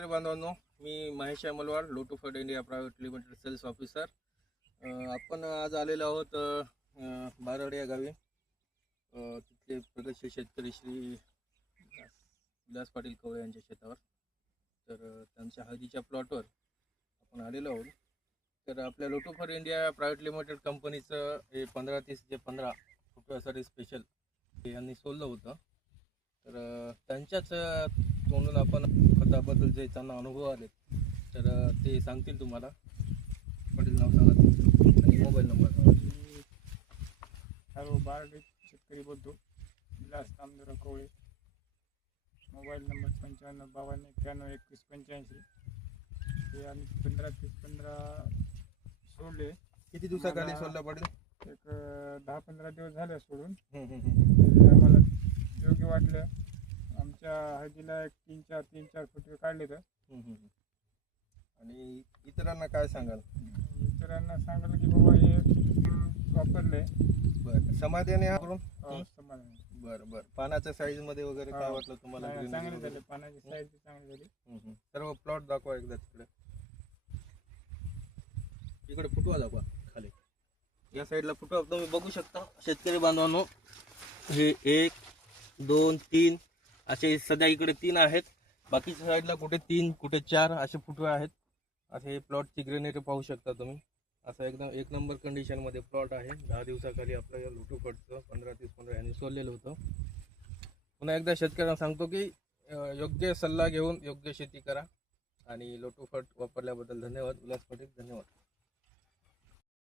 शेतकरी बांधवांनो, मी महेश अमलवाड, लोटो फर्ड India private limited sales officer. आपण आज आलेलो आहोत बारड या गावी. तिथले प्रगतशील शेतकरी श्री विलास पाटील कवळे यांच्या शेतावर. तर त्यांच्या हळदीच्या प्लॉटवर आपण आलेलो आहोत. तर आपल्या लोटो फर्ड इंडिया प्रायव्हेट लिमिटेड कंपनीचं हे 15-30-15 फुटव्यासाठी स्पेशल यांनी सोडलं होतं. तर त्यांच्याच तोंडून आपण खताबद्दल जे त्यांना अनुभव आले तर ते सांगतील तुम्हाला. पाटील नाव सांगा आणि मोबाईल नंबर सांगा. सर्व बारड शेतकरी बोलतो, विलास नामदेवराव कवळे. Mobile number 9552912185. हे आम्ही 15 सोडले. किती दिवसाखाली सोडलं पाटील? एक 10-15 दिवस झाले सोडून. हम्म. आम्हाला योग्य वाटलं. आमच्या हळदीला 3-4 फुटवे काढले तर. आणि इतरांना काय सांगाल? इतरांना सांगाल की बाबा हे वापरले. बरं, समाधानी आहे करून? समाधान. बरं. पानाच्या साईज मध्ये वगैरे काय वाटलं तुम्हाला? चांगले झाले, पानाची साईज चांगली झाली. सर्व प्लॉट दाखवा एकदा. इकडे फुटवा दाखवा खाली. या साईडला फुटवा तुम्ही बघू शकता शेतकरी बांधवांनो. हे 1, 2, 3 असे सध्या इकडे 3 आहेत. बाकीच्या साईडला कुठे 3 कुठे 4 असे फुटवे आहेत. असे प्लॉटची ग्रेनरी पाहू शकता तुम्ही. असं एकदम 1 नंबर कंडिशन मध्ये प्लॉट आहे. 10 दिवसाखाली आपलं या लोटो फर्डचं 15-30-15 यांनी सोडलेलं होतं. पुन्हा एकदा शेतकऱ्यांना सांगतो की योग्य सल्ला घेऊन योग्य शेती करा. आणि लोटो फर्ड वापरल्याबद्दल धन्यवाद. विलास पाटील, धन्यवाद.